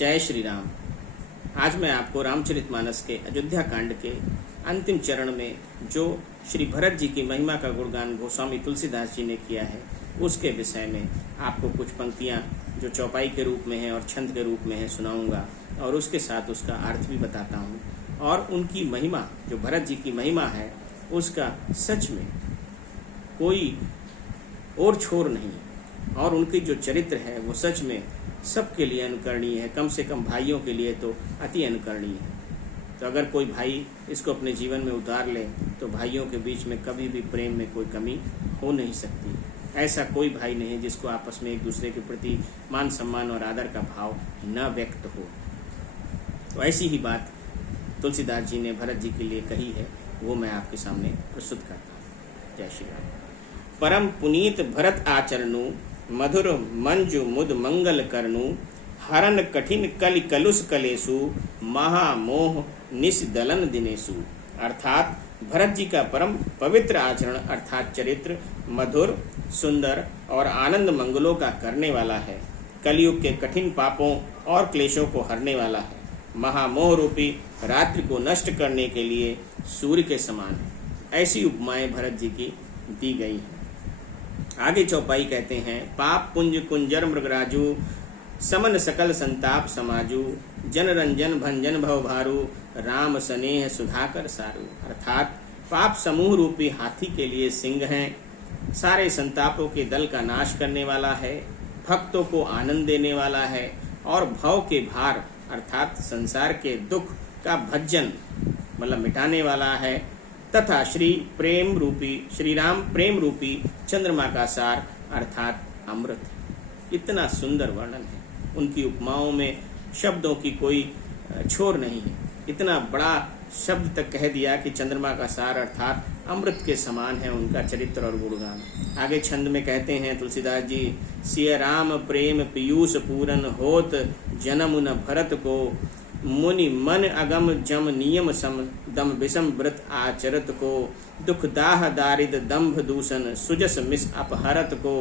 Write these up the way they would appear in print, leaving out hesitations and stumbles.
जय श्री राम। आज मैं आपको रामचरितमानस के अयोध्या कांड के अंतिम चरण में जो श्री भरत जी की महिमा का गुणगान गोस्वामी तुलसीदास जी ने किया है उसके विषय में आपको कुछ पंक्तियां जो चौपाई के रूप में है और छंद के रूप में है सुनाऊंगा और उसके साथ उसका अर्थ भी बताता हूँ। और उनकी महिमा जो भरत जी की महिमा है उसका सच में कोई और छोर नहीं और उनकी जो चरित्र है वो सच में सबके लिए अनुकरणीय है, कम से कम भाइयों के लिए तो अति अनुकरणीय है। तो अगर कोई भाई इसको अपने जीवन में उतार ले तो भाइयों के बीच में कभी भी प्रेम में कोई कमी हो नहीं सकती। ऐसा कोई भाई नहीं है जिसको आपस में एक दूसरे के प्रति मान सम्मान और आदर का भाव न व्यक्त हो। तो ऐसी ही बात तुलसीदास जी ने भरत जी के लिए कही है, वो मैं आपके सामने प्रस्तुत करता हूँ। जय श्री राम। परम पुनीत भरत आचरणु, मधुर मंजु मुद मंगल करनु, हरन कठिन कलि कलुष कलेसु, महामोह निस्दलन दिनेसु। अर्थात भरत जी का परम पवित्र आचरण अर्थात चरित्र मधुर, सुंदर और आनंद मंगलों का करने वाला है। कलयुग के कठिन पापों और क्लेशों को हरने वाला है। महामोह रूपी रात्रि को नष्ट करने के लिए सूर्य के समान है। ऐसी उपमाएं भरत जी की दी गई हैं। आगे चौपाई कहते हैं, पाप पुंज कुंजर मृगराजू, समन सकल संताप समाजू, जन रंजन भंजन भवभारू, राम स्नेह सुधाकर सारू। अर्थात पाप समूह रूपी हाथी के लिए सिंह हैं, सारे संतापों के दल का नाश करने वाला है, भक्तों को आनंद देने वाला है और भव के भार अर्थात संसार के दुख का भज्जन मतलब मिटाने वाला है, तथा श्री राम प्रेम रूपी चंद्रमा का सार अर्थात अमृत। इतना सुंदर वर्णन है, उनकी उपमाओं में शब्दों की कोई छोर नहीं है। इतना बड़ा शब्द तक कह दिया कि चंद्रमा का सार अर्थात अमृत के समान है उनका चरित्र और गुणगान। आगे छंद में कहते हैं तुलसीदास जी, सिय राम प्रेम पीयूष पूरन होत, जन्म न भरत को, मुनि मन अगम जम नियम सम, दम विषम व्रत आचरत को, दुख दाह दारिद दंभ दूषण, सुजस मिस अपहरत को,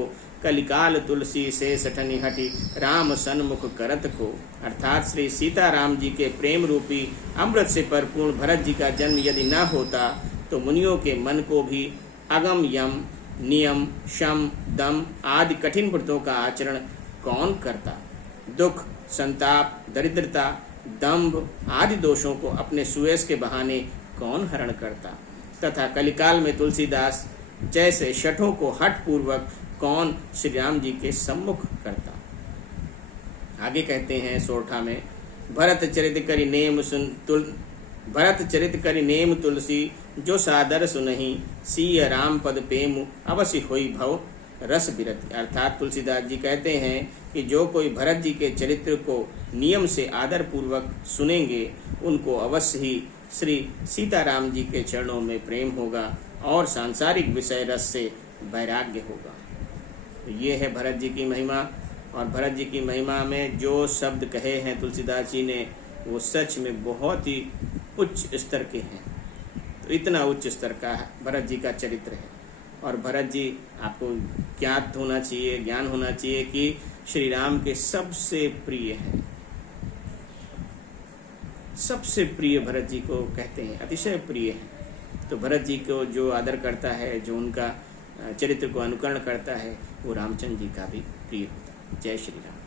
कलिकाल तुलसी से सठनी हटी, राम सन्मुख करत को। अर्थात श्री सीताराम जी के प्रेम रूपी अमृत से परिपूर्ण भरत जी का जन्म यदि न होता तो मुनियों के मन को भी अगम यम नियम शम दम आदि कठिन व्रतों का आचरण कौन करता, दुख संताप दरिद्रता दंभ आदि दोषों को अपने सुयस के बहाने कौन हरण करता, तथा कलिकाल में तुलसीदास जैसे शठों को हठ पूर्वक कौन श्री राम जी के सम्मुख करता। आगे कहते हैं सोरठा में, भरत चरित करि नेम तुलसी, जो सादर सुनहि, सिय राम पद पेमु, अवश्य होई भव रस बिरति। अर्थात तुलसीदास जी कहते हैं कि जो कोई भरत जी के चरित्र को नियम से आदर पूर्वक सुनेंगे उनको अवश्य ही श्री सीताराम जी के चरणों में प्रेम होगा और सांसारिक विषय रस से वैराग्य होगा। तो ये है भरत जी की महिमा। और भरत जी की महिमा में जो शब्द कहे हैं तुलसीदास जी ने वो सच में बहुत ही उच्च स्तर के हैं। तो इतना उच्च स्तर का भरत जी का चरित्र है। और भरत जी आपको ज्ञात होना चाहिए, ज्ञान होना चाहिए कि श्री राम के सबसे प्रिय हैं, सबसे प्रिय भरत जी को कहते हैं, अतिशय प्रिय हैं। तो भरत जी को जो आदर करता है, जो उनका चरित्र को अनुकरण करता है, वो रामचंद्र जी का भी प्रिय होता है। जय श्री राम।